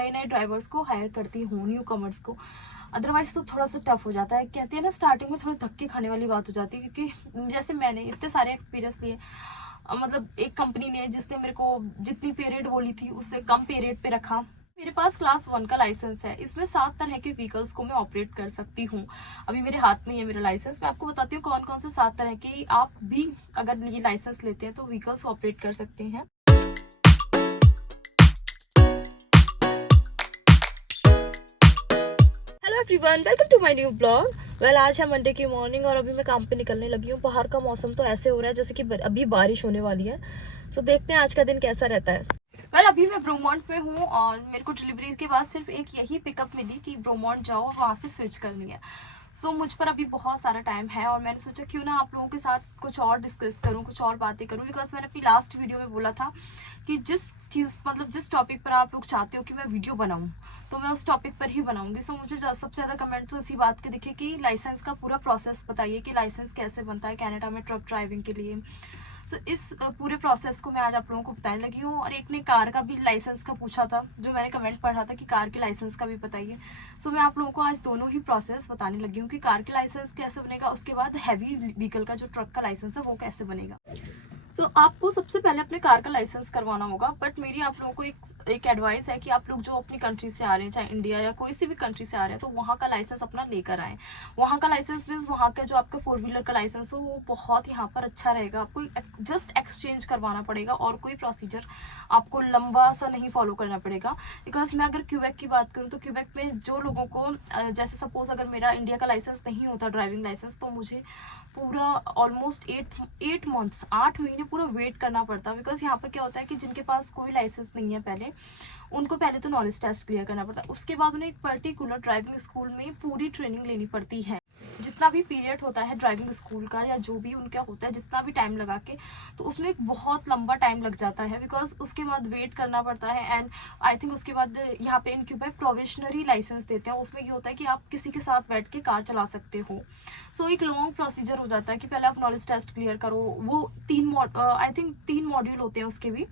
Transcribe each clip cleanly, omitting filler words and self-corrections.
नए नए ड्राइवर्स को हायर करती हूँ, न्यू कमर्स को। अदरवाइज तो थोड़ा सा टफ हो जाता है। कहते हैं ना स्टार्टिंग में थोड़ी धक्के खाने वाली बात हो जाती है, क्योंकि जैसे मैंने इतने सारे एक्सपीरियंस लिए। मतलब एक कंपनी ने जिसने मेरे को जितनी पे रेट बोली थी उससे कम पे रेट पे रखा। मेरे पास क्लास 1 का लाइसेंस है, इसमें 7 तरह के व्हीकल्स को मैं ऑपरेट कर सकती हूँ। अभी मेरे हाथ में ये मेरा लाइसेंस, मैं आपको बताती हूँ कौन कौन से 7 तरह के आप भी अगर ये लाइसेंस लेते हैं तो व्हीकल्स ऑपरेट कर सकते हैं। Hello everyone, welcome to my new blog. आज है मंडे की मॉर्निंग और अभी मैं काम पे निकलने लगी हूँ। बाहर का मौसम तो ऐसे हो रहा है जैसे कि अभी बारिश होने वाली है, तो देखते हैं आज का दिन कैसा रहता है। अभी मैं ब्रोमोंट में हूँ और मेरे को डिलीवरी के बाद सिर्फ एक यही पिकअप मिली कि ब्रोमोंट जाओ और वहाँ से स्विच करनी है। मुझ पर अभी बहुत सारा टाइम है और मैंने सोचा क्यों ना आप लोगों के साथ कुछ और डिस्कस करूँ, कुछ और बातें करूँ। बिकॉज मैंने अपनी लास्ट वीडियो में बोला था कि जिस टॉपिक पर आप लोग चाहते हो कि मैं वीडियो बनाऊं तो मैं उस टॉपिक पर ही बनाऊंगी। मुझे सबसे ज़्यादा कमेंट तो इसी बात के दिखे कि लाइसेंस का पूरा प्रोसेस बताइए कि लाइसेंस कैसे बनता है कनाडा में ट्रक ड्राइविंग के लिए। इस पूरे प्रोसेस को मैं आज आप लोगों को बताने लगी हूँ। और एक ने कार का भी लाइसेंस का पूछा था, जो मैंने कमेंट पढ़ा था कि कार के लाइसेंस का भी बताइए। मैं आप लोगों को आज दोनों ही प्रोसेस बताने लगी हूँ कि कार के लाइसेंस कैसे बनेगा, उसके बाद हैवी व्हीकल का जो ट्रक का लाइसेंस है वो कैसे बनेगा। आपको सबसे पहले अपने कार का लाइसेंस करवाना होगा। बट मेरी आप लोगों को एक एडवाइस है कि आप लोग जो अपनी कंट्री से आ रहे हैं, चाहे इंडिया या कोई सी भी कंट्री से आ रहे हैं, तो वहाँ का लाइसेंस अपना लेकर आए। वहाँ का लाइसेंस मीन्स वहाँ का जो आपका 4 व्हीलर का लाइसेंस हो वो बहुत यहाँ पर अच्छा रहेगा। आपको जस्ट एक्सचेंज करवाना पड़ेगा और कोई प्रोसीजर आपको लंबा सा नहीं फॉलो करना पड़ेगा। बिकॉज मैं अगर क्यूबेक की बात करूँ तो क्यूबेक में जो लोगों को जैसे सपोज अगर मेरा इंडिया का लाइसेंस नहीं होता ड्राइविंग लाइसेंस, तो मुझे पूरा ऑलमोस्ट 8 मंथ्स 8 महीने पूरा वेट करना पड़ता है। बिकॉज यहाँ पर क्या होता है कि जिनके पास कोई लाइसेंस नहीं है पहले, उनको पहले तो नॉलेज टेस्ट क्लियर करना पड़ता है। उसके बाद उन्हें एक पर्टिकुलर ड्राइविंग स्कूल में पूरी ट्रेनिंग लेनी पड़ती है। जितना भी पीरियड होता है ड्राइविंग स्कूल का या जो भी उनका होता है, जितना भी टाइम लगा के, तो उसमें एक बहुत लंबा टाइम लग जाता है। बिकॉज उसके बाद वेट करना पड़ता है। एंड आई थिंक उसके बाद यहाँ पे इन क्यूबेक प्रोविशनरी लाइसेंस देते हैं। उसमें ये होता है कि आप किसी के साथ बैठ के कार चला सकते हो। एक लॉन्ग प्रोसीजर हो जाता है कि पहले आप नॉलेज टेस्ट क्लियर करो। वो 3 मॉड्यूल होते हैं उसके भी।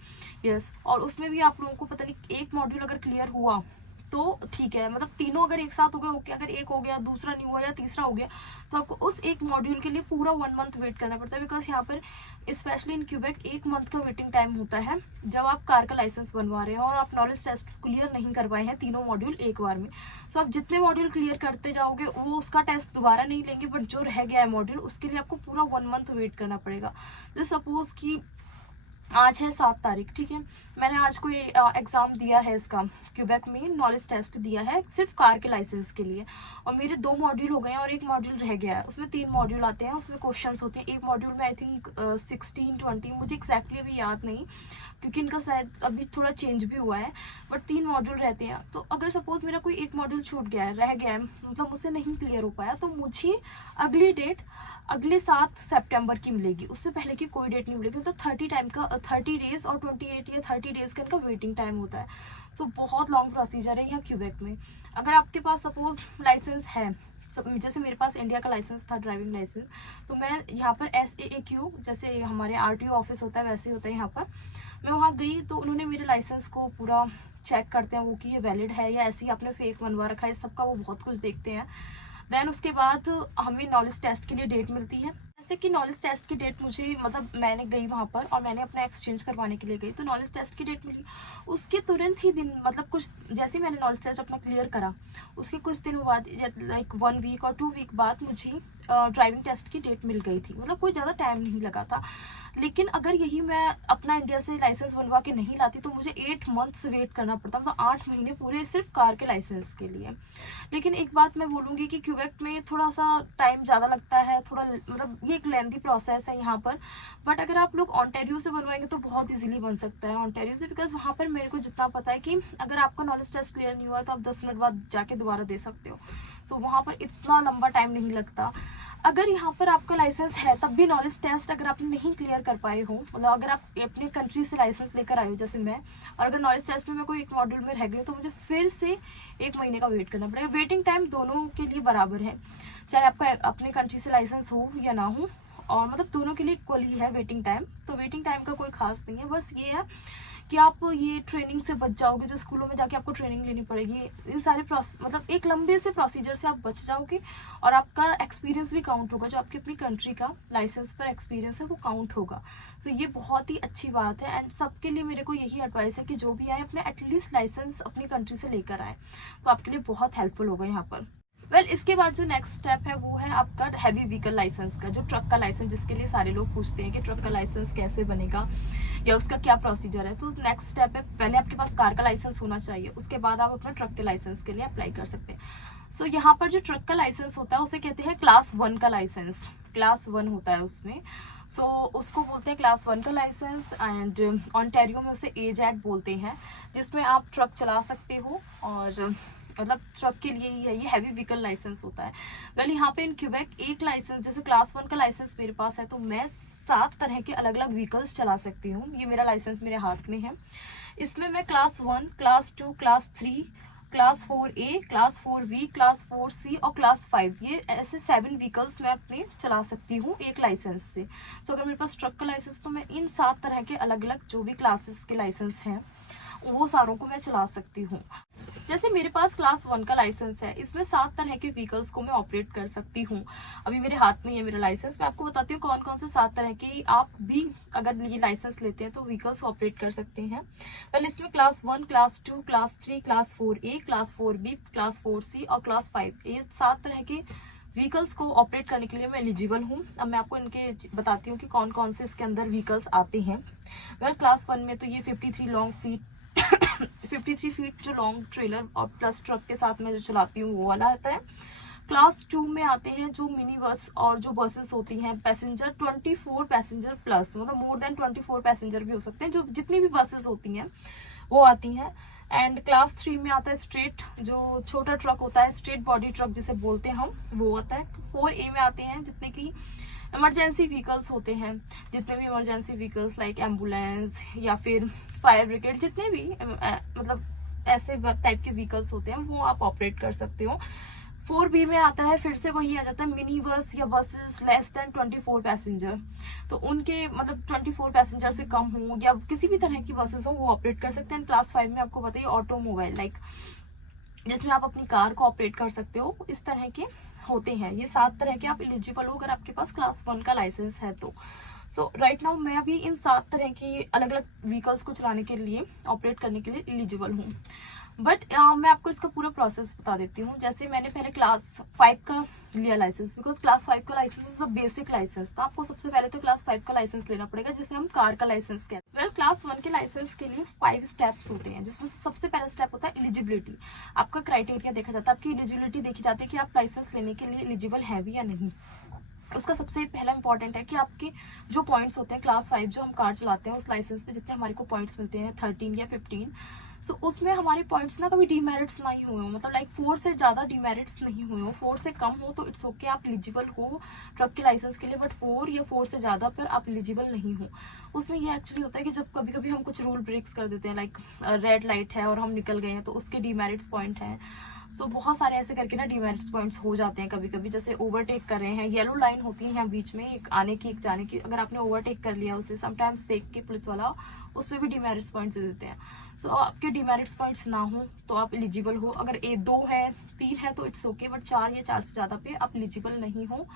यस, और उसमें भी आप लोगों को पता नहीं एक मॉड्यूल अगर क्लियर हुआ तो ठीक है, मतलब तीनों अगर एक साथ हो गए, ओके। अगर एक हो गया, दूसरा नहीं हुआ या तीसरा हो गया, तो आपको उस एक मॉड्यूल के लिए पूरा 1 मंथ वेट करना पड़ता है। बिकॉज यहाँ पर स्पेशली इन क्यूबेक 1 मंथ का वेटिंग टाइम होता है जब आप कार का लाइसेंस बनवा रहे हैं और आप नॉलेज टेस्ट क्लियर नहीं करवाए हैं तीनों मॉड्यूल एक बार में। आप जितने मॉड्यूल क्लियर करते जाओगे वो उसका टेस्ट दोबारा नहीं लेंगे, बट जो रह गया है मॉड्यूल उसके लिए आपको पूरा 1 मंथ वेट करना पड़ेगा। जैसे सपोज कि आज है 7 तारीख, ठीक है। मैंने आज कोई एग्ज़ाम दिया है इसका, क्यूबेक में नॉलेज टेस्ट दिया है सिर्फ कार के लाइसेंस के लिए, और मेरे 2 मॉड्यूल हो गए हैं और एक मॉड्यूल रह गया है। उसमें 3 मॉड्यूल आते हैं, उसमें क्वेश्चंस होते हैं। एक मॉड्यूल में आई थिंक 16-20, मुझे एक्जैक्टली अभी याद नहीं क्योंकि इनका शायद अभी थोड़ा चेंज भी हुआ है, बट 3 मॉड्यूल रहते हैं। तो अगर सपोज मेरा कोई एक मॉड्यूल छूट गया है, रह गया है, मतलब मुझसे नहीं क्लियर हो पाया, तो मुझे अगली डेट अगले 7 सितंबर की मिलेगी। उससे पहले की कोई डेट नहीं मिलेगी। तो 30 डेज और 28 या 30 डेज का इनका वेटिंग टाइम होता है। बहुत लॉन्ग प्रोसीजर है यहाँ क्यूबेक में। अगर आपके पास सपोज लाइसेंस है, जैसे मेरे पास इंडिया का लाइसेंस था ड्राइविंग लाइसेंस, तो मैं यहाँ पर SAAQ जैसे हमारे RTO ऑफिस होता है वैसे ही होता है यहाँ पर। मैं वहाँ गई तो उन्होंने मेरे लाइसेंस को पूरा चेक करते हैं वो कि ये वैलिड है या ऐसे ही आपने फेक बनवा रखा है, सबका वो बहुत कुछ देखते हैं। देन उसके बाद हमें नॉलेज टेस्ट के लिए डेट मिलती है। जैसे कि नॉलेज टेस्ट की डेट मुझे, मतलब मैंने गई वहाँ पर और मैंने अपना एक्सचेंज करवाने के लिए गई, तो नॉलेज टेस्ट की डेट मिली। उसके तुरंत ही दिन, मतलब कुछ जैसे मैंने नॉलेज टेस्ट अपना क्लियर करा, उसके कुछ दिनों बाद लाइक 1 वीक और 2 वीक बाद मुझे ड्राइविंग टेस्ट की डेट मिल गई थी। मतलब कोई ज़्यादा टाइम नहीं लगा था। लेकिन अगर यही मैं अपना इंडिया से लाइसेंस बनवा के नहीं लाती तो मुझे 8 मंथ्स वेट करना पड़ता, मतलब 8 महीने पूरे सिर्फ कार के लाइसेंस के लिए। लेकिन एक बात मैं बोलूँगी कि क्यूबेक में थोड़ा सा टाइम ज़्यादा लगता है, थोड़ा मतलब ये एक लेंथी प्रोसेस है यहाँ पर। बट अगर आप लोग ऑन्टेरियो से बनवाएंगे तो बहुत इजीली बन सकता है ऑन्टेरियो से। बिकॉज वहाँ पर मेरे को जितना पता है कि अगर आपका नॉलेज टेस्ट क्लियर नहीं हुआ तो आप 10 मिनट बाद जाके दोबारा दे सकते हो। वहाँ पर इतना लंबा टाइम नहीं लगता। अगर यहाँ पर आपका लाइसेंस है तब भी नॉलेज टेस्ट अगर आपने नहीं क्लियर कर पाए हो, मतलब अगर आप अपने कंट्री से लाइसेंस लेकर आए हो जैसे मैं, और अगर नॉलेज टेस्ट में मैं कोई एक मॉड्यूल में रह गई तो मुझे फिर से 1 महीने का वेट करना पड़ेगा। वेटिंग टाइम दोनों के लिए बराबर है, चाहे आपका अपने कंट्री से लाइसेंस हो या ना हो, और मतलब दोनों के लिए इक्वल ही है वेटिंग टाइम। तो वेटिंग टाइम का कोई खास नहीं है, बस ये है कि आप ये ट्रेनिंग से बच जाओगे, जो स्कूलों में जाके आपको ट्रेनिंग लेनी पड़ेगी, इन सारे मतलब एक लंबे से प्रोसीजर से आप बच जाओगे और आपका एक्सपीरियंस भी काउंट होगा, जो आपकी अपनी कंट्री का लाइसेंस पर एक्सपीरियंस है वो काउंट होगा। तो ये बहुत ही अच्छी बात है एंड सबके लिए मेरे को यही एडवाइस है कि जो भी आए अपने एटलीस्ट लाइसेंस अपनी कंट्री से लेकर आए, तो आपके लिए बहुत हेल्पफुल होगा यहाँ पर। इसके बाद जो नेक्स्ट स्टेप है वो है आपका हैवी व्हीकल लाइसेंस का, जो ट्रक का लाइसेंस, जिसके लिए सारे लोग पूछते हैं कि ट्रक का लाइसेंस कैसे बनेगा या उसका क्या प्रोसीजर है। तो नेक्स्ट स्टेप है, पहले आपके पास कार का लाइसेंस होना चाहिए, उसके बाद आप अपना ट्रक के लाइसेंस के लिए अप्लाई कर सकते हैं। सो यहाँ पर जो ट्रक का लाइसेंस होता है उसे कहते हैं क्लास 1 का लाइसेंस, क्लास 1 होता है उसमें। सो उसको बोलते हैं क्लास 1 का लाइसेंस एंड ऑन्टेरियो में उसे एजेड बोलते हैं, जिसमें आप ट्रक चला सकते हो और मतलब ट्रक के लिए ही है, ये हैवी व्हीकल लाइसेंस होता है। यहाँ पे इन क्यूबेक एक लाइसेंस, जैसे क्लास 1 का लाइसेंस मेरे पास है तो मैं 7 तरह के अलग अलग व्हीकल्स चला सकती हूँ। ये मेरा लाइसेंस मेरे हाथ में है, इसमें मैं class 1, class 2, class 3, class 4A, class 4B, class 4C और क्लास 5, ये ऐसे 7 व्हीकल्स मैं अपने चला सकती हूँ एक लाइसेंस से। सो अगर मेरे पास ट्रक का लाइसेंस तो मैं इन 7 तरह के अलग अलग जो भी क्लासेस के लाइसेंस हैं वो सारों को मैं चला सकती हूँ। जैसे मेरे पास क्लास 1 का लाइसेंस है, इसमें 7 तरह के व्हीकल्स को मैं ऑपरेट कर सकती हूँ। अभी मेरे हाथ में ये मेरा लाइसेंस, मैं आपको बताती हूँ कौन कौन से 7 तरह के आप भी अगर ये लाइसेंस लेते हैं तो व्हीकल्स ऑपरेट कर सकते हैं। इसमें class 1, class 2, class 3, class 4A, class 4B, class 4C और क्लास 5, ये 7 तरह के व्हीकल्स को ऑपरेट करने के लिए मैं एलिजिबल हूँ। अब मैं आपको इनके बताती हूँ कि कौन कौन से इसके अंदर व्हीकल्स आते हैं। क्लास 1 में तो ये 53 फीट जो लॉन्ग ट्रेलर और प्लस ट्रक के साथ मैं जो चलाती हूँ वो वाला आता है। क्लास 2 में आते हैं जो मिनी बस और जो बसेस होती हैं पैसेंजर 24 पैसेंजर प्लस, मतलब मोर देन 24 पैसेंजर भी हो सकते हैं, जो जितनी भी बसेस होती हैं वो आती हैं। एंड क्लास 3 में आता है स्ट्रेट, जो छोटा ट्रक होता है, स्ट्रेट बॉडी ट्रक जिसे बोलते हैं हम, वो आता है। 4A में आते हैं जितने की इमरजेंसी व्हीकल्स होते हैं, जितने भी इमरजेंसी व्हीकल्स लाइक एम्बुलेंस या फिर फायर ब्रिगेड, जितने भी मतलब ऐसे टाइप के व्हीकल्स होते हैं वो आप ऑपरेट कर सकते हो। 4B में आता है, फिर से वही आ जाता है मिनी बस या बसेस लेस देन 24 पैसेंजर, तो उनके मतलब 24 पैसेंजर से कम हो या किसी भी तरह की बसेस हो वो ऑपरेट कर सकते हैं। क्लास 5 में आपको बताइए ऑटोमोबाइल, लाइक जिसमें आप अपनी कार को ऑपरेट कर सकते हो, इस तरह के होते हैं। ये 7 तरह के आप एलिजिबल हो अगर आपके पास क्लास 1 का लाइसेंस है तो। सो राइट नाउ मैं अभी इन 7 तरह के अलग अलग व्हीकल्स को चलाने के लिए, ऑपरेट करने के लिए एलिजिबल हूँ। बट मैं आपको इसका पूरा प्रोसेस बता देती हूँ। जैसे मैंने पहले क्लास 5 का लिया लाइसेंस, बिकॉज क्लास 5 का licence is the basic licence, तो आपको सबसे पहले तो क्लास 5 का लाइसेंस लेना पड़ेगा, जिसे हम कार का लाइसेंस कहते हैं। क्लास 1 के लाइसेंस के लिए 5 स्टेप्स होते हैं, जिसमें सबसे पहला स्टेप होता है एलिजिबिलिटी। आपका क्राइटेरिया देखा जाता है, आपकी एलिजिबिलिटी देखी जाती है कि आप लाइसेंस लेने के लिए एलिजिबल है भी या नहीं। उसका सबसे पहला इंपॉर्टेंट है कि आपके जो पॉइंट्स होते हैं क्लास 5 जो हम कार चलाते हैं उस लाइसेंस पे जितने हमारे को पॉइंट्स मिलते हैं 13 या 15, सो उसमें हमारे पॉइंट्स ना कभी डीमेरिट्स नहीं हुए हो, मतलब लाइक 4 से ज़्यादा डीमेरिट्स नहीं हुए हो। 4 से कम हो तो इट्स ओके, आप एलिजिबल हो ट्रक के लाइसेंस के लिए, बट 4 या 4 से ज़्यादा पर आप एलिजिबल नहीं हो। उसमें ये एक्चुअली होता है कि जब कभी कभी हम कुछ रूल ब्रेक्स कर देते हैं, लाइक रेड लाइट है और हम निकल गए हैं तो उसके डीमेरिट्स पॉइंट हैं। सो बहुत सारे ऐसे करके ना डीमेरिट्स पॉइंट्स हो जाते हैं कभी कभी, जैसे ओवरटेक कर रहे हैं, येलो लाइन होती है यहाँ बीच में, एक आने की एक जाने की, अगर आपने ओवरटेक कर लिया उसे समटाइम्स देख के पुलिस वाला उस पर भी डीमेरिट्स पॉइंट्स दे देते हैं। सो आपके डीमेरिट्स पॉइंट्स ना हो तो आप एलिजिबल हो। अगर 2 है 3 है तो इट्स ओके, बट 4 या 4 से ज़्यादा पे आप एलिजिबल नहीं हो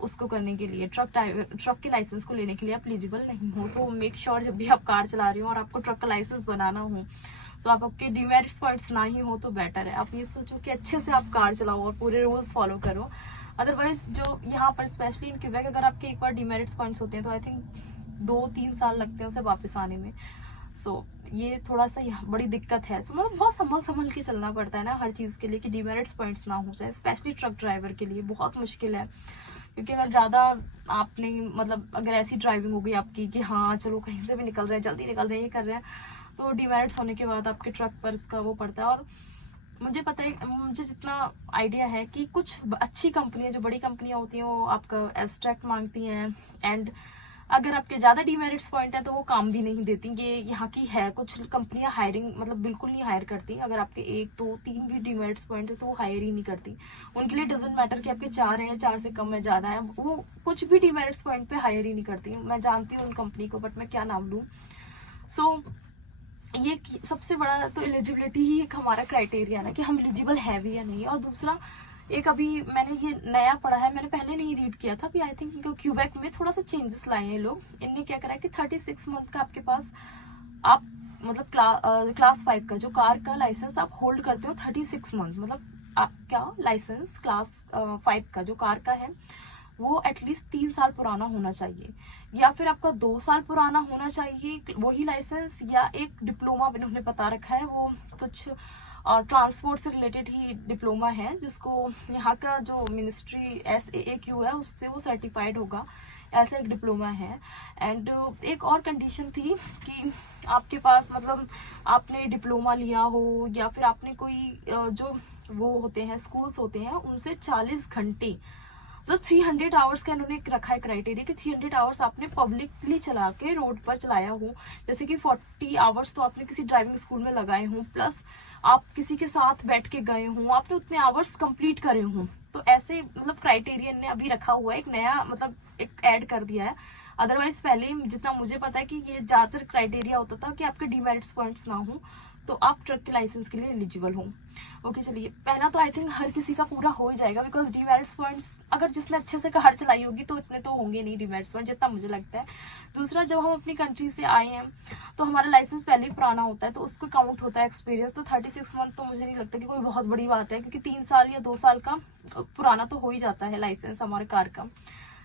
उसको करने के लिए, ट्रक के लाइसेंस को लेने के लिए आप एलिजिबल नहीं हो। सो मेक श्योर जब भी आप कार चला रही हो और आपको ट्रक का लाइसेंस बनाना हो, सो आप आपके डीमेरिट्स पॉइंट्स ना ही हो तो बेटर है। आप ये सोचो कि अच्छे से आप कार चलाओ और पूरे रूल्स फॉलो करो। अदरवाइज जो यहाँ पर स्पेशली इन क्यूबेक अगर आपके एक बार डीमेरिट्स पॉइंट्स होते हैं तो आई थिंक 2-3 साल लगते हैं उसे वापस आने में। सो ये थोड़ा सा बड़ी दिक्कत है, तो मतलब बहुत संभल के चलना पड़ता है ना हर चीज़ के लिए कि डीमेरिट्स पॉइंट्स ना हो जाए। स्पेशली ट्रक ड्राइवर के लिए बहुत मुश्किल है, क्योंकि अगर ज़्यादा आपने मतलब अगर ऐसी ड्राइविंग हो गई आपकी कि हाँ चलो कहीं से भी निकल रहे हैं, जल्दी निकल रहे हैं, ये कर रहे हैं, तो डीमेरिट्स होने के बाद आपके ट्रक पर इसका वो पड़ता है। और मुझे पता है, मुझे जितना आइडिया है कि कुछ अच्छी कंपनियां, जो बड़ी कंपनियां होती हैं, वो आपका एब्स्ट्रैक्ट मांगती हैं एंड अगर आपके ज़्यादा डीमेरिट्स पॉइंट है तो वो काम भी नहीं देती। ये यहाँ की है, कुछ कंपनियां हायरिंग मतलब बिल्कुल नहीं हायर करती। अगर आपके 1, 2, 3 भी डीमेरिट्स पॉइंट है तो वो हायर ही नहीं करती। उनके लिए डजेंट मैटर कि आपके 4 हैं, 4 से कम है, ज़्यादा है, वो कुछ भी डीमेरिट्स पॉइंट पे हायर ही नहीं करती। मैं जानती हूँ उन कंपनी को, बट मैं क्या नाम लूँ। सो सबसे बड़ा तो एलिजिबिलिटी ही एक हमारा क्राइटेरिया ना कि हम एलिजिबल है भी या नहीं। और दूसरा एक अभी मैंने ये नया पढ़ा है, मैंने पहले नहीं रीड किया था, अभी आई थिंक क्यूबेक में थोड़ा सा चेंजेस लाए हैं लोग। इनने क्या करा है कि 36 मंथ का आपके पास आप मतलब क्लास 5 का जो कार का लाइसेंस आप होल्ड करते हो 36 मंथ, मतलब आपका लाइसेंस क्लास 5 का जो कार का है वो एटलीस्ट 3 साल पुराना होना चाहिए, या फिर आपका 2 साल पुराना होना चाहिए वही लाइसेंस, या एक डिप्लोमा उन्होंने बता रखा है, वो कुछ ट्रांसपोर्ट से रिलेटेड ही डिप्लोमा है जिसको यहाँ का जो मिनिस्ट्री SAAQ है उससे वो सर्टिफाइड होगा, ऐसा एक डिप्लोमा है। एंड एक और कंडीशन थी कि आपके पास मतलब आपने डिप्लोमा लिया हो या फिर आपने कोई जो वो होते हैं स्कूल्स होते हैं उनसे 40 घंटे मतलब 300 आवर्स का इन्होंने रखा है क्राइटेरिया कि 300 आवर्स आपने पब्लिकली चला के रोड पर चलाया हो, जैसे कि 40 आवर्स तो आपने किसी ड्राइविंग स्कूल में लगाए हों, प्लस आप किसी के साथ बैठ के गए हों, आपने उतने आवर्स कंप्लीट करे हों। तो ऐसे मतलब क्राइटेरिया ने अभी रखा हुआ है, एक नया मतलब एक ऐड कर दिया है। अदरवाइज पहले जितना मुझे पता है कि ये ज्यादातर क्राइटेरिया होता था कि आपके डीमेरिट्स पॉइंट्स ना हो तो आप ट्रक के लाइसेंस के लिए एलिजिबल हो। ओके चलिए, पहला तो आई थिंक हर किसी का पूरा हो ही जाएगा बिकॉज डीमेरिट्स पॉइंट्स अगर जिसने अच्छे से कार चलाई होगी तो इतने तो होंगे नहीं डीमेरिट्स पॉइंट जितना मुझे लगता है। दूसरा, जब हम अपनी कंट्री से आए हैं तो हमारा लाइसेंस पहले ही पुराना होता है तो उसको काउंट होता है एक्सपीरियंस। तो 36 मंथ तो मुझे नहीं लगता कि कोई बहुत बड़ी बात है, क्योंकि 3 साल या 2 साल का पुराना तो हो ही जाता है लाइसेंस हमारे कार का।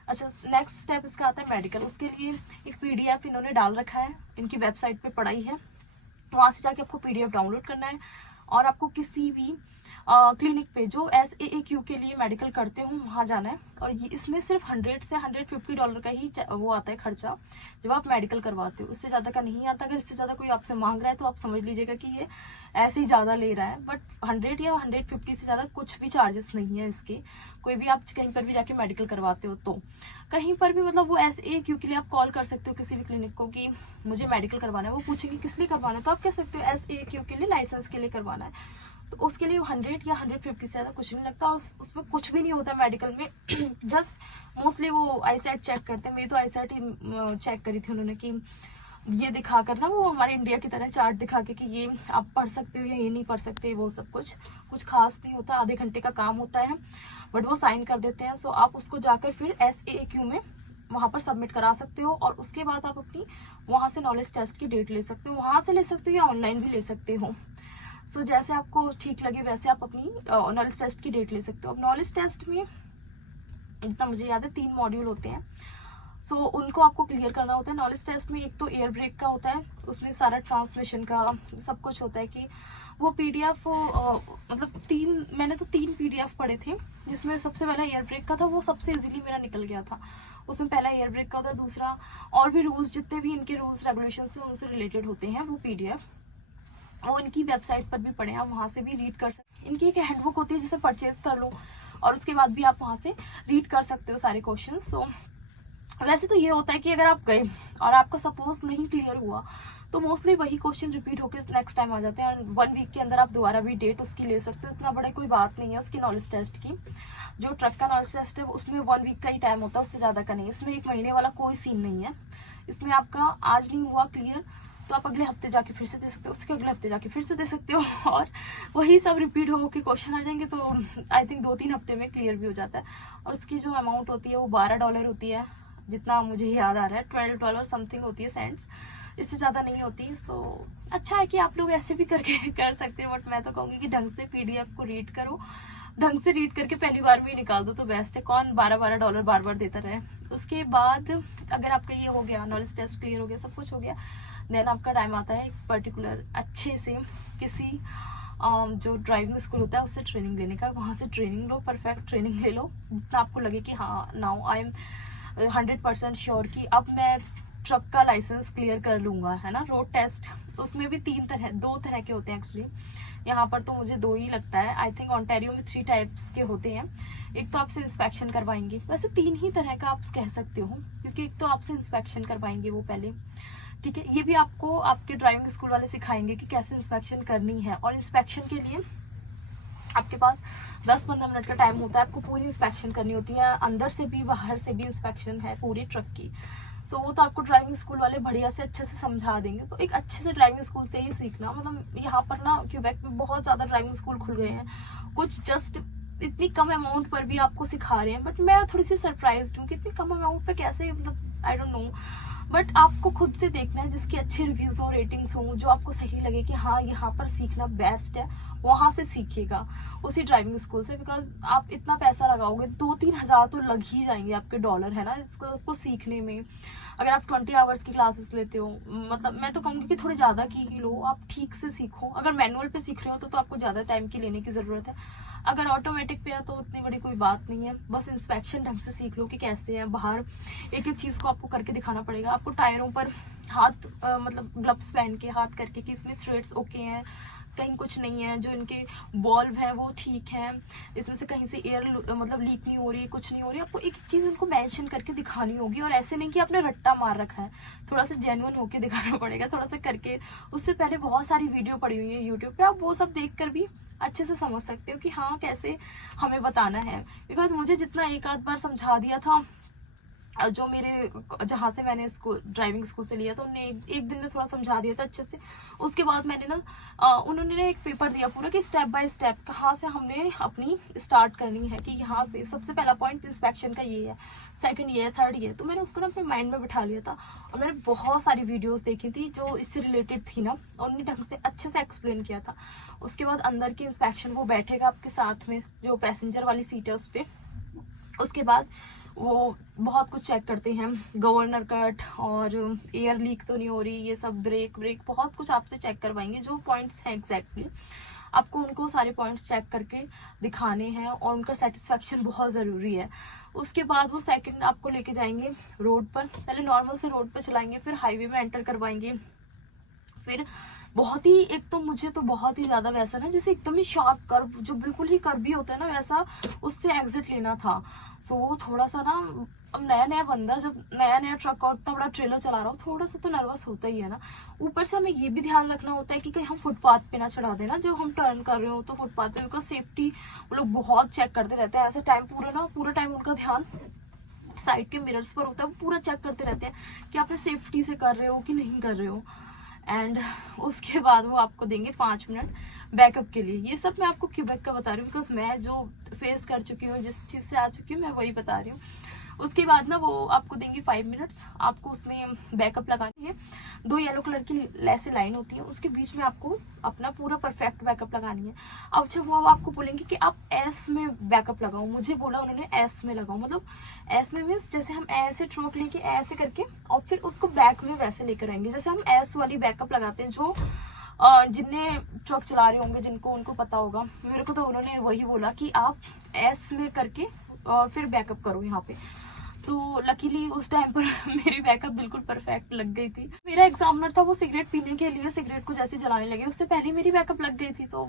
अच्छा, नेक्स्ट स्टेप इसका आता है मेडिकल। उसके लिए एक PDF इन्होंने डाल रखा है, इनकी वेबसाइट पे पढ़ाई है, वहां से जाके आपको PDF डाउनलोड करना है और आपको किसी भी क्लिनिक पे जो SAAQ के लिए मेडिकल करते हो वहां जाना है। और ये इसमें सिर्फ 100 से $150 का ही वो आता है खर्चा जब आप मेडिकल करवाते हो, उससे ज़्यादा का नहीं आता। अगर इससे ज़्यादा कोई आपसे मांग रहा है तो आप समझ लीजिएगा कि ये ऐसे ही ज़्यादा ले रहा है, बट 100 या 150 से ज़्यादा कुछ भी चार्जेस नहीं है इसके। कोई भी आप कहीं पर भी जाके मेडिकल करवाते हो तो कहीं पर भी मतलब वो SAAQ के लिए आप कॉल कर सकते हो किसी भी क्लिनिक को कि मुझे मेडिकल करवाना है, वो पूछेंगे किस लिए करवाना है तो आप कह सकते हो SAAQ के लिए, लाइसेंस के लिए करवाना है। तो उसके लिए 100 या 150 से ज़्यादा कुछ नहीं लगता, उसमें कुछ भी नहीं होता मेडिकल में। जस्ट मोस्टली वो आईसेट चेक करते हैं, मेरी तो आईसेट ही चेक करी थी उन्होंने कि ये दिखा कर ना वो हमारे इंडिया की तरह चार्ट दिखा के कि ये आप पढ़ सकते हो या ये नहीं पढ़ सकते, वो सब कुछ खास नहीं होता, आधे घंटे का काम होता है बट वो साइन कर देते हैं। सो आप उसको जाकर फिर SAAQ में वहाँ पर सबमिट करा सकते हो और उसके बाद आप अपनी वहाँ से नॉलेज टेस्ट की डेट ले सकते हो, वहाँ से ले सकते हो या ऑनलाइन भी ले सकते हो। सो जैसे आपको ठीक लगे वैसे आप अपनी नॉलेज टेस्ट की डेट ले सकते हो। अब नॉलेज टेस्ट में जितना मुझे याद है 3 मॉड्यूल होते हैं, सो उनको आपको क्लियर करना होता है। नॉलेज टेस्ट में एक तो एयर ब्रेक का होता है, उसमें सारा ट्रांसमिशन का सब कुछ होता है कि वो PDF मतलब मैंने तो 3 PDF पढ़े थे, जिसमें सबसे पहला एयर ब्रेक का था, वो सबसे इजीली मेरा निकल गया था। उसमें पहला एयर ब्रेक का होता है, दूसरा और भी रूल्स जितने भी इनके रूल्स रेगुलेशन से उनसे रिलेटेड होते हैं वो PDF वो इनकी वेबसाइट पर भी पढ़े, आप वहाँ से भी रीड कर सकते हैं। इनकी एक हैंडबुक होती है जिसे परचेज कर लो और उसके बाद भी आप वहाँ से रीड कर सकते हो सारे क्वेश्चन। सो वैसे तो ये होता है कि अगर आप गए और आपका सपोज नहीं क्लियर हुआ तो मोस्टली वही क्वेश्चन रिपीट होकर नेक्स्ट टाइम आ जाते हैं और 1 वीक के अंदर आप दोबारा भी डेट उसकी ले सकते हो, इतना बड़ा कोई बात नहीं है उसकी नॉलेज टेस्ट की। जो ट्रक का नॉलेज टेस्ट है उसमें 1 वीक का ही टाइम होता है, उससे ज़्यादा का नहीं। इसमें 1 महीने वाला कोई सीन नहीं है। इसमें आपका आज नहीं हुआ क्लियर तो आप अगले हफ्ते जाके फिर से दे सकते हो, उसके अगले हफ्ते जाके फिर से दे सकते हो और वही सब रिपीट हो के क्वेश्चन आ जाएंगे तो आई थिंक 2-3 हफ्ते में क्लियर भी हो जाता है। और उसकी जो अमाउंट होती है वो $12 होती है, जितना मुझे याद आ रहा है, $12 समथिंग होती है सेंट्स, इससे ज़्यादा नहीं होती। सो अच्छा है कि आप लोग ऐसे भी करके कर सकते हो, बट मैं तो कहूँगी कि ढंग से PDF को रीड करो, ढंग से रीड करके पहली बार में ही निकाल दो तो बेस्ट है। कौन $12 बार बार देता रहे। उसके बाद अगर आपका ये हो गया, नॉलेज टेस्ट क्लियर हो गया, सब कुछ हो गया, देन आपका टाइम आता है एक पर्टिकुलर अच्छे से किसी जो ड्राइविंग स्कूल होता है उससे ट्रेनिंग लेने का। वहाँ से ट्रेनिंग लो, परफेक्ट ट्रेनिंग ले लो, जितना आपको लगे कि हाँ नाउ आई एम 100% श्योर कि अब मैं ट्रक का लाइसेंस क्लियर कर लूँगा, है ना। रोड टेस्ट उसमें भी 2 तरह के होते हैं एक्चुअली, यहाँ पर तो मुझे 2 ही लगता है। आई थिंक ऑन्टेरियो में 3 टाइप्स के होते हैं। एक तो आपसे इंस्पेक्शन करवाएंगे, वैसे 3 ही तरह का आप कह सकते हो, क्योंकि एक तो आपसे इंस्पेक्शन करवाएंगे वो पहले, ठीक है। ये भी आपको आपके ड्राइविंग स्कूल वाले सिखाएंगे कि कैसे इंस्पेक्शन करनी है। और इंस्पेक्शन के लिए आपके पास 10-15 मिनट का टाइम होता है, आपको पूरी इंस्पेक्शन करनी होती है, अंदर से भी बाहर से भी इंस्पेक्शन है पूरी ट्रक की। सो वो तो आपको ड्राइविंग स्कूल वाले बढ़िया से अच्छे से समझा देंगे। तो एक अच्छे से ड्राइविंग स्कूल से ही सीखना। मतलब यहाँ पर ना क्यूबेक में बहुत ज़्यादा ड्राइविंग स्कूल खुल गए हैं, कुछ जस्ट इतनी कम अमाउंट पर भी आपको सिखा रहे हैं। बट मैं थोड़ी सी सरप्राइज्ड हूँ कि इतनी कम अमाउंट पे कैसे, मतलब आई डोंट नो। बट आपको खुद से देखना है, जिसकी अच्छे रिव्यूज हो, रेटिंग्स हो, जो आपको सही लगे कि हाँ यहाँ पर सीखना बेस्ट है, वहां से सीखिएगा उसी ड्राइविंग स्कूल से। बिकॉज आप इतना पैसा लगाओगे, 2-3 हज़ार तो लग ही जाएंगे आपके डॉलर, है ना, इसको सीखने में। अगर आप 20 आवर्स की क्लासेस लेते हो, मतलब मैं तो कहूँगी कि थोड़ी ज़्यादा की ही लो, आप ठीक से सीखो। अगर मैनुअल पे सीख रहे हो तो आपको ज़्यादा टाइम की लेने की ज़रूरत है। अगर ऑटोमेटिक पे है तो उतनी बड़ी कोई बात नहीं है, बस इंस्पेक्शन ढंग से सीख लो कि कैसे है बाहर। एक एक चीज़ को आपको करके दिखाना पड़ेगा। आपको टायरों पर हाथ मतलब ग्लव्स पहन के हाथ करके कि इसमें थ्रेड्स ओके हैं, कहीं कुछ नहीं है, जो इनके बॉल्व हैं वो ठीक है, इसमें से कहीं से एयर मतलब लीक नहीं हो रही, कुछ नहीं हो रही। आपको एक चीज़ उनको मेंशन करके दिखानी होगी, और ऐसे नहीं कि आपने रट्टा मार रखा है, थोड़ा सा जेन्युइन होके दिखाना पड़ेगा, थोड़ा सा करके। उससे पहले बहुत सारी वीडियो पड़ी हुई है यूट्यूब पे, आप वो सब देख कर भी अच्छे से समझ सकते हो कि हाँ कैसे हमें बताना है। बिकॉज मुझे जितना एक आध बार समझा दिया था जो मेरे जहाँ से मैंने इसको ड्राइविंग स्कूल से लिया, तो उन्होंने एक दिन में थोड़ा समझा दिया था अच्छे से। उसके बाद मैंने ना उन्होंने एक पेपर दिया पूरा कि स्टेप बाय स्टेप कहाँ से हमने अपनी स्टार्ट करनी है, कि यहाँ से सबसे पहला पॉइंट इंस्पेक्शन का ये है, सेकंड ये है, थर्ड ये है। तो मैंने उसको ना अपने माइंड में बिठा लिया था, और मैंने बहुत सारी वीडियोस देखी थी जो इससे रिलेटेड थी ना, और उन्होंने ढंग से अच्छे से एक्सप्लेन किया था। उसके बाद अंदर की इंस्पेक्शन वो बैठेगा आपके साथ में, जो पैसेंजर वाली सीट है उस पर। उसके बाद वो बहुत कुछ चेक करते हैं, गवर्नर कट और एयर लीक तो नहीं हो रही, ये सब ब्रेक बहुत कुछ आपसे चेक करवाएंगे। जो पॉइंट्स हैं एग्जैक्टली आपको उनको सारे पॉइंट्स चेक करके दिखाने हैं, और उनका सेटिस्फेक्शन बहुत ज़रूरी है। उसके बाद वो सेकंड आपको लेके जाएंगे रोड पर, पहले नॉर्मल से रोड पर चलाएंगे, फिर हाईवे में एंटर करवाएंगे, फिर बहुत ही, एक तो मुझे तो बहुत ही ज्यादा वैसा ना जैसे एकदम ही शार्प कर्व, जो बिल्कुल ही कर्व भी होता है ना वैसा, उससे एग्जिट लेना था। सो वो थोड़ा सा ना, अब नया नया बंदा जब नया नया ट्रक और इतना बड़ा ट्रेलर चला रहा हो, थोड़ा सा तो नर्वस होता ही है ना। ऊपर से हमें ये भी ध्यान रखना होता है कि कहीं हम फुटपाथ पे ना चढ़ा देना, जब हम टर्न कर रहे हो तो फुटपाथ पे, बिकॉज सेफ्टी वो लोग बहुत चेक करते रहते हैं। ऐसे टाइम पूरा टाइम उनका ध्यान साइड के मिरर्स पर होता है, वो पूरा चेक करते रहते हैं कि आपने सेफ्टी से कर रहे हो कि नहीं कर रहे हो। एंड उसके बाद वो आपको देंगे 5 मिनट बैकअप के लिए। ये सब मैं आपको क्यूबेक का बता रही हूँ, बिकॉज मैं जो फेस कर चुकी हूँ, जिस चीज़ से आ चुकी हूँ, मैं वही बता रही हूँ। उसके बाद ना वो आपको देंगे 5 मिनट्स, आपको उसमें बैकअप लगानी है। 2 येलो कलर की ऐसे लाइन होती है, उसके बीच में आपको अपना पूरा परफेक्ट बैकअप लगानी है। अब जब वो आपको बोलेंगे कि आप एस में बैकअप लगाओ, मुझे बोला उन्होंने एस में लगाओ, मतलब एस में मीन्स जैसे हम ऐसे ट्रोक लेके ऐसे करके और फिर उसको बैक में वैसे लेकर आएंगे, जैसे हम एस वाली बैकअप लगाते हैं। जो जिनने ट्रक चला रहे होंगे जिनको, उनको पता होगा। मेरे को तो उन्होंने वही बोला कि आप एस में करके फिर बैकअप करो यहाँ पे। सो लकीली उस टाइम पर मेरी बैकअप बिल्कुल परफेक्ट लग गई थी। मेरा एग्जामिनर था, वो सिगरेट पीने के लिए सिगरेट को जैसे जलाने लगे, उससे पहले मेरी बैकअप लग गई थी। तो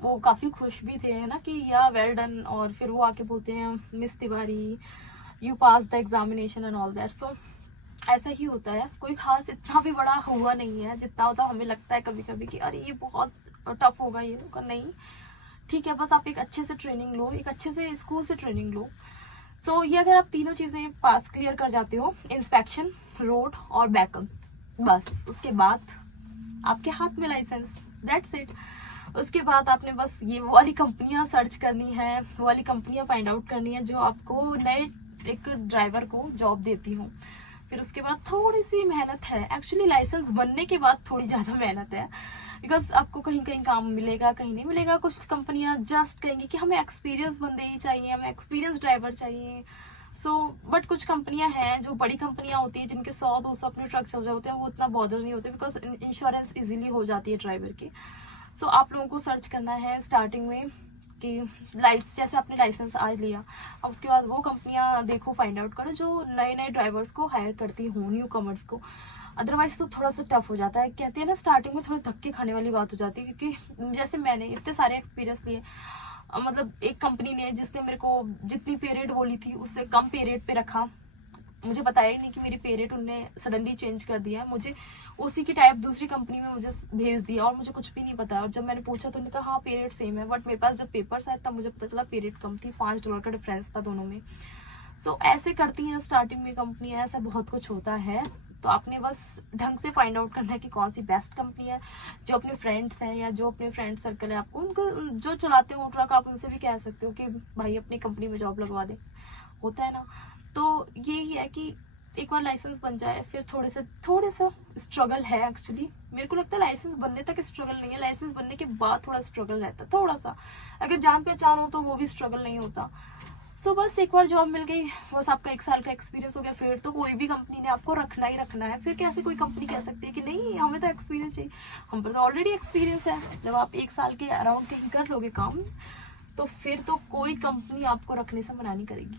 वो काफ़ी खुश भी थे, है ना, कि या वेल डन। और फिर वो आके बोलते हैं miss Tiwari you pass the examination and all that. So ऐसा ही होता है, कोई खास इतना भी बड़ा हुआ नहीं है जितना होता हमें लगता है कभी कभी कि अरे ये बहुत टफ होगा, ये होगा। नहीं, ठीक है, बस आप एक अच्छे से ट्रेनिंग लो, एक अच्छे से स्कूल से ट्रेनिंग लो। सो ये अगर आप तीनों चीज़ें पास क्लियर कर जाते हो, इंस्पेक्शन, रोड और बैकअप, बस उसके बाद आपके हाथ में लाइसेंस, दैट्स इट। उसके बाद आपने बस ये वो वाली कंपनियां सर्च करनी है, वो वाली कंपनियां फाइंड आउट करनी है जो आपको नए एक ड्राइवर को जॉब देती हूँ। फिर उसके बाद थोड़ी सी मेहनत है, एक्चुअली लाइसेंस बनने के बाद थोड़ी ज़्यादा मेहनत है, बिकॉज आपको कहीं कहीं काम मिलेगा, कहीं नहीं मिलेगा। कुछ कंपनियां जस्ट कहेंगी कि हमें एक्सपीरियंस बंदे ही चाहिए, हमें एक्सपीरियंस ड्राइवर चाहिए। बट कुछ कंपनियां हैं जो बड़ी कंपनियां होती है, जिनके 100-200 अपने ट्रक चल रहे होते हैं, वो इतना बॉदर नहीं होते, बिकॉज इंश्योरेंस इजीली हो जाती है ड्राइवर की। आप लोगों को सर्च करना है स्टार्टिंग में कि लाइसेंस, जैसे आपने लाइसेंस आज लिया, अब उसके बाद वो कंपनियां देखो, फाइंड आउट करो जो नए नए ड्राइवर्स को हायर करती हों, न्यू कमर्स को। अदरवाइज तो थोड़ा सा टफ हो जाता है। कहते हैं ना, स्टार्टिंग में थोड़ी धक्के खाने वाली बात हो जाती है, क्योंकि जैसे मैंने इतने सारे एक्सपीरियंस लिए, मतलब एक कंपनी ने जिसने मेरे को जितनी पे रेट बोली थी उससे कम पे रेट पे रखा, मुझे बताया ही नहीं कि मेरी पे रेट उनने सडनली चेंज कर दिया है। मुझे उसी की टाइप दूसरी कंपनी में मुझे भेज दिया, और मुझे कुछ भी नहीं पता। और जब मैंने पूछा तो उन्होंने कहा हाँ पे रेट सेम है, बट मेरे पास जब पेपर्स आए तब मुझे पता चला पे रेट कम थी, $5 का डिफरेंस था दोनों में। सो ऐसे करती हैं स्टार्टिंग में कंपनियां, ऐसा बहुत कुछ होता है। तो आपने बस ढंग से फाइंड आउट करना है कि कौन सी बेस्ट कंपनी है। जो अपने फ्रेंड्स हैं या जो अपने फ्रेंड सर्कल है, आपको उनको जो चलाते हो ट्रक, आप उनसे भी कह सकते हो कि भाई अपनी कंपनी में जॉब लगवा दे, होता है ना। तो यही है कि एक बार लाइसेंस बन जाए, फिर थोड़े सा स्ट्रगल है एक्चुअली। मेरे को लगता है लाइसेंस बनने तक स्ट्रगल नहीं है, लाइसेंस बनने के बाद थोड़ा स्ट्रगल रहता है, थोड़ा सा। अगर जान पहचान हो तो वो भी स्ट्रगल नहीं होता। सो बस एक बार जॉब मिल गई, बस आपका 1 साल का एक्सपीरियंस हो गया, फिर तो कोई भी कंपनी ने आपको रखना ही रखना है। फिर कैसे कोई कंपनी कह सकती है कि नहीं हमें तो एक्सपीरियंस चाहिए, हम पर तो ऑलरेडी एक्सपीरियंस है। जब आप 1 साल के अराउंड कहीं कर लोगे काम, तो फिर तो कोई कंपनी आपको रखने से मना नहीं करेगी।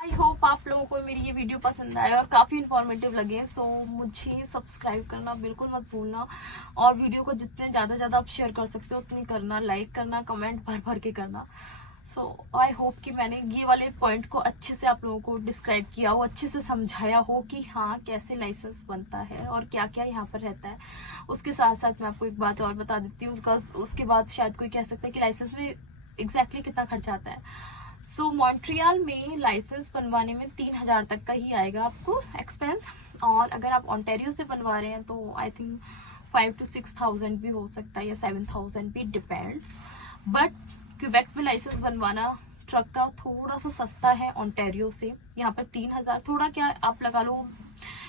आई होप आप लोगों को मेरी ये वीडियो पसंद आया और काफ़ी इन्फॉर्मेटिव लगे। सो मुझे सब्सक्राइब करना बिल्कुल मत भूलना, और वीडियो को जितने ज़्यादा आप शेयर कर सकते हो उतनी करना, लाइक करना, कमेंट भर के करना। सो आई होप कि मैंने ये वाले पॉइंट को अच्छे से आप लोगों को डिस्क्राइब किया हो, अच्छे से समझाया हो कि हाँ कैसे लाइसेंस बनता है और क्या क्या यहाँ पर रहता है। उसके साथ साथ मैं आपको एक बात और बता देती हूँ, बिकॉज उसके बाद शायद कोई कह सकता है कि लाइसेंस में एग्जैक्टली कितना खर्चा आता है। सो मॉन्ट्रियल में लाइसेंस बनवाने में 3000 तक का ही आएगा आपको एक्सपेंस, और अगर आप ओंटारियो से बनवा रहे हैं तो आई थिंक 5 to 6,000 भी हो सकता है, या 7,000 भी, डिपेंड्स। बट क्यूबेक में लाइसेंस बनवाना ट्रक का थोड़ा सा सस्ता है ओंटारियो से। यहाँ पर 3000, थोड़ा क्या आप लगा लो,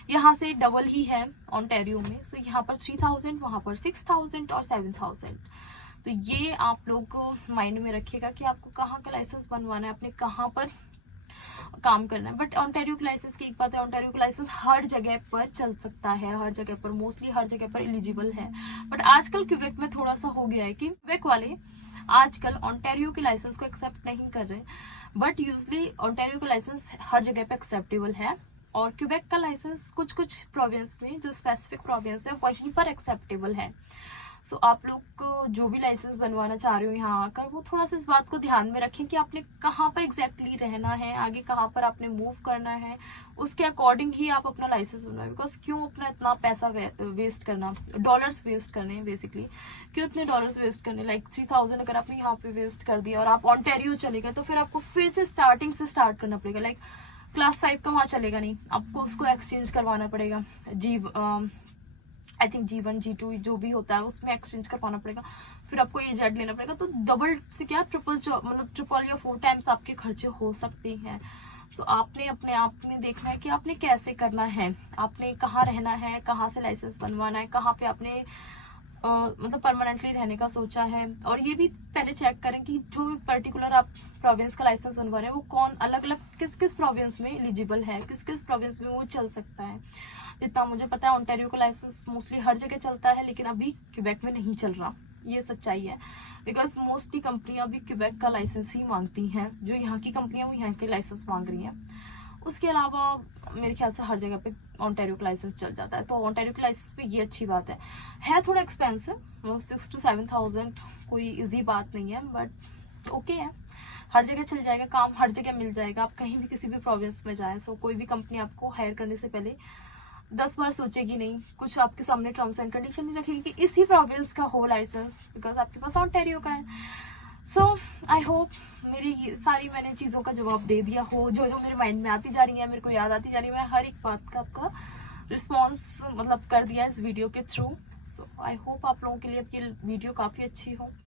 यहाँ से डबल ही है ओंटारियो में। सो यहाँ पर 3000, वहाँ पर 6000 और 7000। तो ये आप लोग को माइंड में रखिएगा कि आपको कहाँ का लाइसेंस बनवाना है, आपने कहाँ पर काम करना है। बट ओंटारियो के लाइसेंस की एक बात है, ओंटारियो का लाइसेंस हर जगह पर चल सकता है, हर जगह पर, मोस्टली हर जगह पर एलिजिबल है। बट आजकल क्यूबेक में थोड़ा सा हो गया है कि क्यूबेक वाले आजकल ओंटारियो के लाइसेंस को एक्सेप्ट नहीं कर रहे, बट यूजली ओंटारियो का लाइसेंस हर जगह पे एक्सेप्टेबल है, और क्यूबेक का लाइसेंस कुछ कुछ प्रोविंस में, जो स्पेसिफिक प्रोविंस है, वहीं पर एक्सेप्टेबल है। सो आप लोग को जो भी लाइसेंस बनवाना चाह रहे हो यहाँ आकर, वो थोड़ा सा इस बात को ध्यान में रखें कि आपने कहाँ पर एग्जैक्टली रहना है, आगे कहाँ पर आपने मूव करना है, उसके अकॉर्डिंग ही आप अपना लाइसेंस बनवाएं। बिकॉज क्यों अपना इतना पैसा वेस्ट करना, डॉलर्स वेस्ट करने बेसिकली, क्यों इतने डॉलर्स वेस्ट करने। लाइक 3000 अगर आपने यहाँ पे वेस्ट कर दिया और आप ओंटारियो चले गए, तो फिर आपको फिर से स्टार्टिंग से स्टार्ट करना पड़ेगा। लाइक क्लास 5 का वहाँ चलेगा नहीं, आपको उसको एक्सचेंज करवाना पड़ेगा। आई थिंक G1 G2 जो भी होता है उसमें एक्सचेंज करवाना पड़ेगा, फिर आपको AZ लेना पड़ेगा। तो डबल से क्या ट्रिपल या 4 टाइम्स आपके खर्चे हो सकते हैं। सो आपने अपने आप में देखना है कि आपने कैसे करना है, आपने कहाँ रहना है, कहाँ से लाइसेंस बनवाना है, कहाँ पे आपने मतलब परमानेंटली रहने का सोचा है। और ये भी पहले चेक करें कि जो पर्टिकुलर आप प्रोविंस का लाइसेंस बनवा रहे हैं वो कौन अलग अलग किस किस प्रोविंस में एलिजिबल है, किस किस प्रोविंस में वो चल सकता है। जितना मुझे पता है ओंटारियो का लाइसेंस मोस्टली हर जगह चलता है, लेकिन अभी क्यूबेक में नहीं चल रहा, ये सच्चाई है। बिकॉज मोस्टली कंपनियां अभी क्यूबेक का लाइसेंस ही मांगती हैं, जो यहाँ की कंपनियां वो यहाँ के लाइसेंस मांग रही हैं। उसके अलावा मेरे ख्याल से हर जगह पे ओंटारियो का लाइसेंस चल जाता है। तो ओंटारियो के लाइसेंस पे ये अच्छी बात है थोड़ा एक्सपेंसिव, 6 to 7,000 कोई इजी बात नहीं है, बट ओके है। हर जगह चल जाएगा काम, हर जगह मिल जाएगा, आप कहीं भी किसी भी प्रोविंस में जाएं। सो कोई भी कंपनी आपको हायर करने से पहले 10 बार सोचेगी नहीं, कुछ आपके सामने टर्म्स एंड कंडीशन नहीं रखेगी कि इसी प्रोविंस का हो लाइसेंस, बिकॉज आपके पास ओंटारियो का है। सो आई होप मेरी सारी मैंने चीज़ों का जवाब दे दिया हो, जो जो मेरे माइंड में आती जा रही है, मेरे को याद आती जा रही है, मैं हर एक बात का आपका रिस्पॉन्स मतलब कर दिया इस वीडियो के थ्रू। सो आई होप आप लोगों के लिए ये वीडियो काफ़ी अच्छी हो।